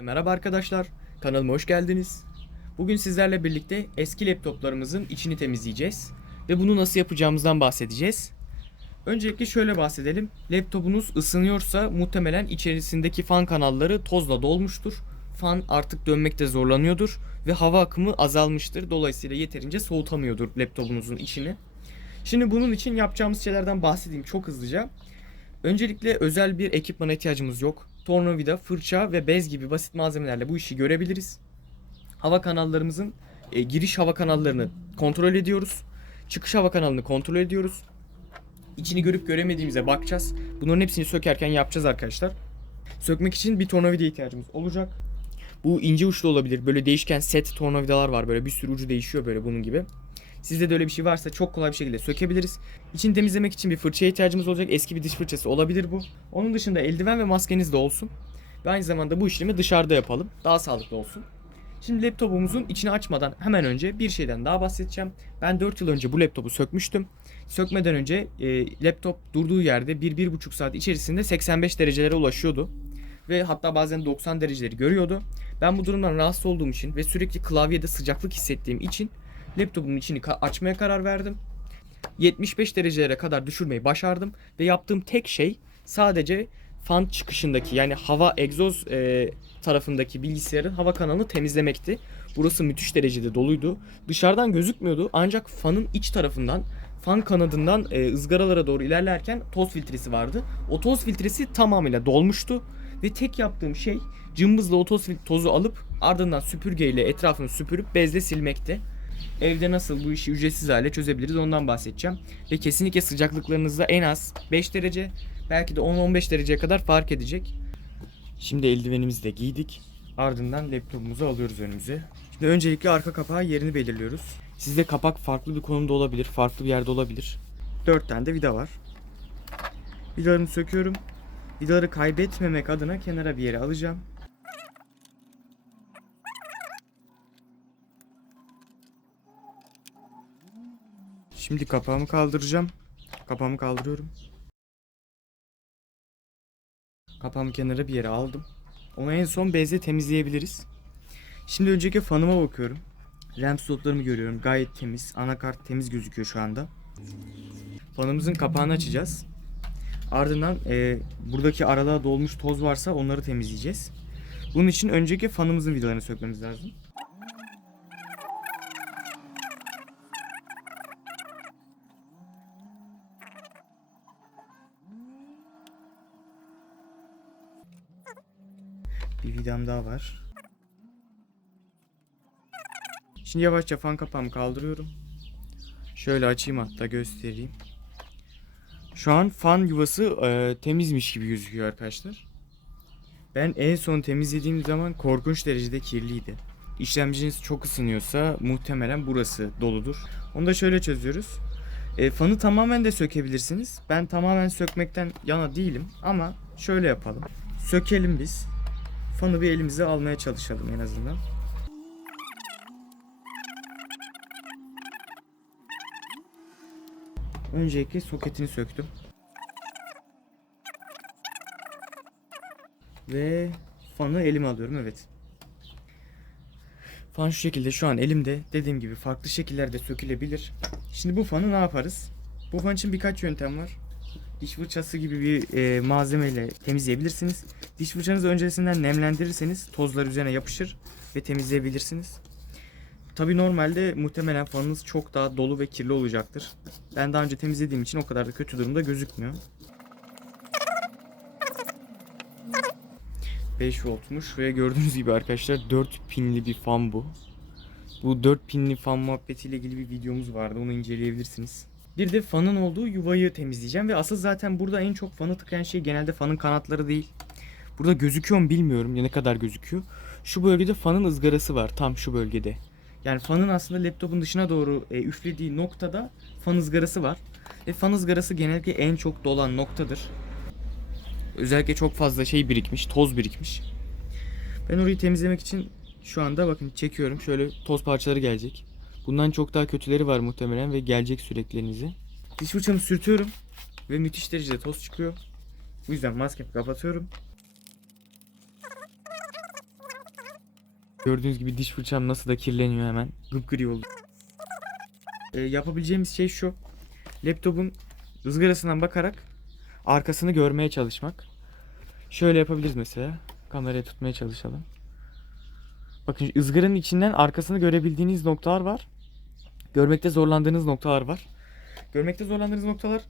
Merhaba arkadaşlar, kanalıma hoş geldiniz. Bugün sizlerle birlikte eski laptoplarımızın içini temizleyeceğiz ve bunu nasıl yapacağımızdan bahsedeceğiz. Öncelikle şöyle bahsedelim. Laptopunuz ısınıyorsa muhtemelen içerisindeki fan kanalları tozla dolmuştur. Fan artık dönmekte zorlanıyordur ve hava akımı azalmıştır. Dolayısıyla yeterince soğutamıyordur laptopunuzun içini. Şimdi bunun için yapacağımız şeylerden bahsedeyim çok hızlıca. Öncelikle özel bir ekipmana ihtiyacımız yok. Tornavida, fırça ve bez gibi basit malzemelerle bu işi görebiliriz. Hava kanallarımızın e, giriş hava kanallarını kontrol ediyoruz. Çıkış hava kanalını kontrol ediyoruz. İçini görüp göremediğimize bakacağız. Bunların hepsini sökerken yapacağız arkadaşlar. Sökmek için bir tornavida ihtiyacımız olacak. Bu ince uçlu olabilir. Böyle değişken set tornavidalar var böyle bir sürü ucu değişiyor böyle bunun gibi. Sizde de öyle bir şey varsa çok kolay bir şekilde sökebiliriz. İçini temizlemek için bir fırçaya ihtiyacımız olacak. Eski bir diş fırçası olabilir bu. Onun dışında eldiven ve maskeniz de olsun. Ve aynı zamanda bu işlemi dışarıda yapalım. Daha sağlıklı olsun. Şimdi laptopumuzun içini açmadan hemen önce bir şeyden daha bahsedeceğim. Ben 4 yıl önce bu laptopu sökmüştüm. Sökmeden önce e, laptop durduğu yerde 1-1,5 saat içerisinde 85 derecelere ulaşıyordu. Ve hatta bazen 90 dereceleri görüyordu. Ben bu durumdan rahatsız olduğum için ve sürekli klavyede sıcaklık hissettiğim için laptopumun içini açmaya karar verdim. 75 derecelere kadar düşürmeyi başardım ve yaptığım tek şey sadece fan çıkışındaki yani hava egzoz e, tarafındaki bilgisayarın hava kanalını temizlemekti. Burası müthiş derecede doluydu. Dışarıdan gözükmüyordu ancak fanın iç tarafından fan kanadından e, ızgaralara doğru ilerlerken toz filtresi vardı. O toz filtresi tamamıyla dolmuştu ve tek yaptığım şey cımbızla o toz tozu alıp ardından süpürgeyle etrafını süpürüp bezle silmekti. Evde nasıl bu işi ücretsiz hale çözebiliriz ondan bahsedeceğim. Ve kesinlikle sıcaklıklarınızda en az 5 derece belki de 10-15 dereceye kadar fark edecek. Şimdi eldivenimizi de giydik. Ardından laptopumuzu alıyoruz önümüze. Şimdi öncelikle arka kapağı yerini belirliyoruz. Sizde kapak farklı bir konumda olabilir, farklı bir yerde olabilir. 4 tane de vida var. Vidalarımı söküyorum. Vidaları kaybetmemek adına kenara bir yere alacağım. Şimdi kapağımı kaldıracağım. Kapağımı kaldırıyorum. Kapağımı kenara bir yere aldım. Onu en son bezle temizleyebiliriz. Şimdi önceki fanıma bakıyorum. RAM slotlarımı görüyorum. Gayet temiz. Anakart temiz gözüküyor şu anda. Fanımızın kapağını açacağız. Ardından e, buradaki aralığa dolmuş toz varsa onları temizleyeceğiz. Bunun için önceki fanımızın vidalarını sökmemiz lazım. Bir vidam daha var. Şimdi yavaşça fan kapağımı kaldırıyorum. Şöyle açayım hatta göstereyim. Şu an fan yuvası e, temizmiş gibi gözüküyor arkadaşlar. Ben en son temizlediğim zaman korkunç derecede kirliydi. İşlemciniz çok ısınıyorsa muhtemelen burası doludur. Onu da şöyle çözüyoruz. E, fanı tamamen de sökebilirsiniz. Ben tamamen sökmekten yana değilim ama şöyle yapalım. Sökelim biz. Fanı bir elimize almaya çalışalım en azından. Öncelikle soketini söktüm. Ve fanı elime alıyorum evet. Fan şu şekilde şu an elimde. Dediğim gibi farklı şekillerde sökülebilir. Şimdi bu fanı ne yaparız? Bu fan için birkaç yöntem var. Diş fırçası gibi bir e, malzemeyle temizleyebilirsiniz. Diş fırçanızı öncesinden nemlendirirseniz tozlar üzerine yapışır ve temizleyebilirsiniz. Tabi normalde muhtemelen fanınız çok daha dolu ve kirli olacaktır. Ben daha önce temizlediğim için o kadar da kötü durumda gözükmüyor. 5 voltmuş ve gördüğünüz gibi arkadaşlar 4 pinli bir fan bu. Bu 4 pinli fan muhabbetiyle ilgili bir videomuz vardı onu inceleyebilirsiniz. Bir de fanın olduğu yuvayı temizleyeceğim ve asıl zaten burada en çok fanı tıkayan şey genelde fanın kanatları değil. Burada gözüküyor mu bilmiyorum ya ne kadar gözüküyor. Şu bölgede fanın ızgarası var tam şu bölgede. Yani fanın aslında laptopun dışına doğru e, üflediği noktada fan ızgarası var. Ve fan ızgarası genellikle en çok dolan noktadır. Özellikle çok fazla şey birikmiş, toz birikmiş. Ben orayı temizlemek için şu anda bakın çekiyorum. Şöyle toz parçaları gelecek. Bundan çok daha kötüleri var muhtemelen ve gelecek sürekli elinize. Diş fırçamı sürtüyorum ve müthiş derecede toz çıkıyor. Bu yüzden maskemi kapatıyorum. Gördüğünüz gibi diş fırçam nasıl da kirleniyor hemen. Gıpgri oldu. Ee, yapabileceğimiz şey şu. Laptopun ızgarasından bakarak arkasını görmeye çalışmak. Şöyle yapabiliriz mesela. Kameraya tutmaya çalışalım. Bakın ızgaranın içinden arkasını görebildiğiniz noktalar var. Görmekte zorlandığınız noktalar var. Görmekte zorlandığınız noktalar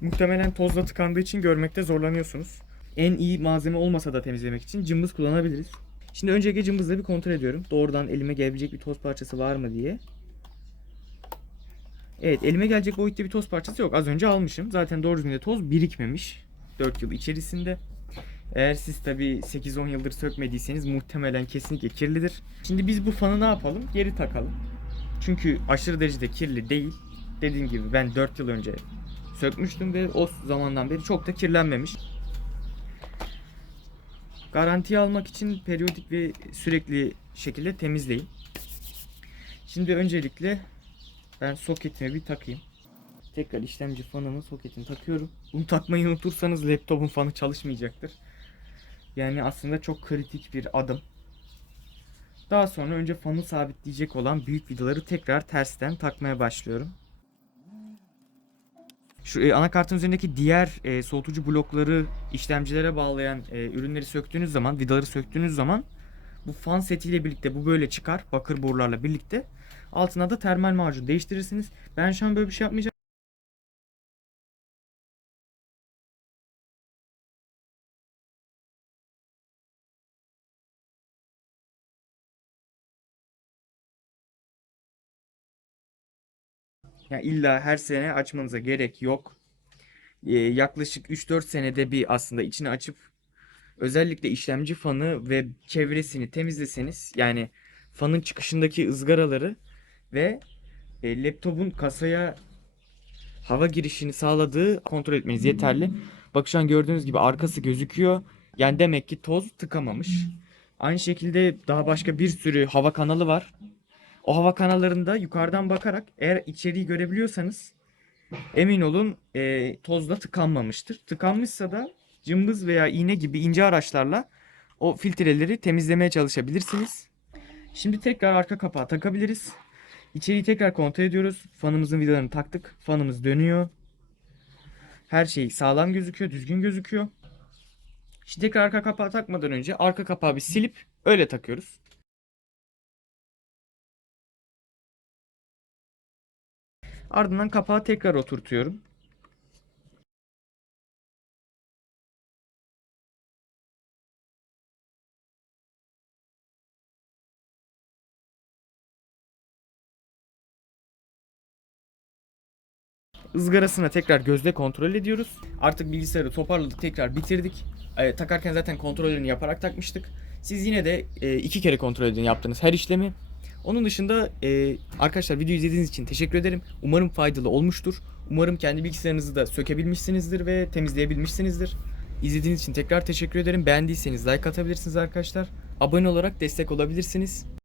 muhtemelen tozla tıkandığı için görmekte zorlanıyorsunuz. En iyi malzeme olmasa da temizlemek için cımbız kullanabiliriz. Şimdi öncelikle cımbızla bir kontrol ediyorum. Doğrudan elime gelebilecek bir toz parçası var mı diye. Evet elime gelecek boyutta bir toz parçası yok. Az önce almışım. Zaten doğru düzgün toz birikmemiş. 4 yıl içerisinde. Eğer siz tabi 8-10 yıldır sökmediyseniz muhtemelen kesinlikle kirlidir. Şimdi biz bu fanı ne yapalım? Geri takalım. Çünkü aşırı derecede kirli değil. Dediğim gibi ben 4 yıl önce sökmüştüm ve o zamandan beri çok da kirlenmemiş. Garantiye almak için periyodik ve sürekli şekilde temizleyin. Şimdi öncelikle ben soketimi bir takayım. Tekrar işlemci fanımın soketini takıyorum. Bunu takmayı unutursanız laptopun fanı çalışmayacaktır. Yani aslında çok kritik bir adım. Daha sonra önce fanı sabitleyecek olan büyük vidaları tekrar tersten takmaya başlıyorum. Şu e, anakartın üzerindeki diğer e, soğutucu blokları işlemcilere bağlayan e, ürünleri söktüğünüz zaman, vidaları söktüğünüz zaman bu fan setiyle birlikte bu böyle çıkar. Bakır borularla birlikte. Altına da termal macun değiştirirsiniz. Ben şu an böyle bir şey yapmayacağım. Yani illa her sene açmanıza gerek yok. Ee, yaklaşık 3-4 senede bir aslında içini açıp özellikle işlemci fanı ve çevresini temizleseniz yani fanın çıkışındaki ızgaraları ve e, laptopun kasaya hava girişini sağladığı kontrol etmeniz yeterli. Bak şu an gördüğünüz gibi arkası gözüküyor. Yani demek ki toz tıkamamış. Aynı şekilde daha başka bir sürü hava kanalı var. O hava kanallarında yukarıdan bakarak eğer içeriği görebiliyorsanız emin olun e, tozla tıkanmamıştır. Tıkanmışsa da cımbız veya iğne gibi ince araçlarla o filtreleri temizlemeye çalışabilirsiniz. Şimdi tekrar arka kapağı takabiliriz. İçeriği tekrar kontrol ediyoruz. Fanımızın vidalarını taktık. Fanımız dönüyor. Her şey sağlam gözüküyor, düzgün gözüküyor. Şimdi tekrar arka kapağı takmadan önce arka kapağı bir silip öyle takıyoruz. Ardından kapağı tekrar oturtuyorum. ızgarasına tekrar gözle kontrol ediyoruz. Artık bilgisayarı toparladık, tekrar bitirdik. E, takarken zaten kontrollerini yaparak takmıştık. Siz yine de e, iki kere kontrol edin yaptığınız her işlemi. Onun dışında e, arkadaşlar videoyu izlediğiniz için teşekkür ederim. Umarım faydalı olmuştur. Umarım kendi bilgisayarınızı da sökebilmişsinizdir ve temizleyebilmişsinizdir. İzlediğiniz için tekrar teşekkür ederim. Beğendiyseniz like atabilirsiniz arkadaşlar. Abone olarak destek olabilirsiniz.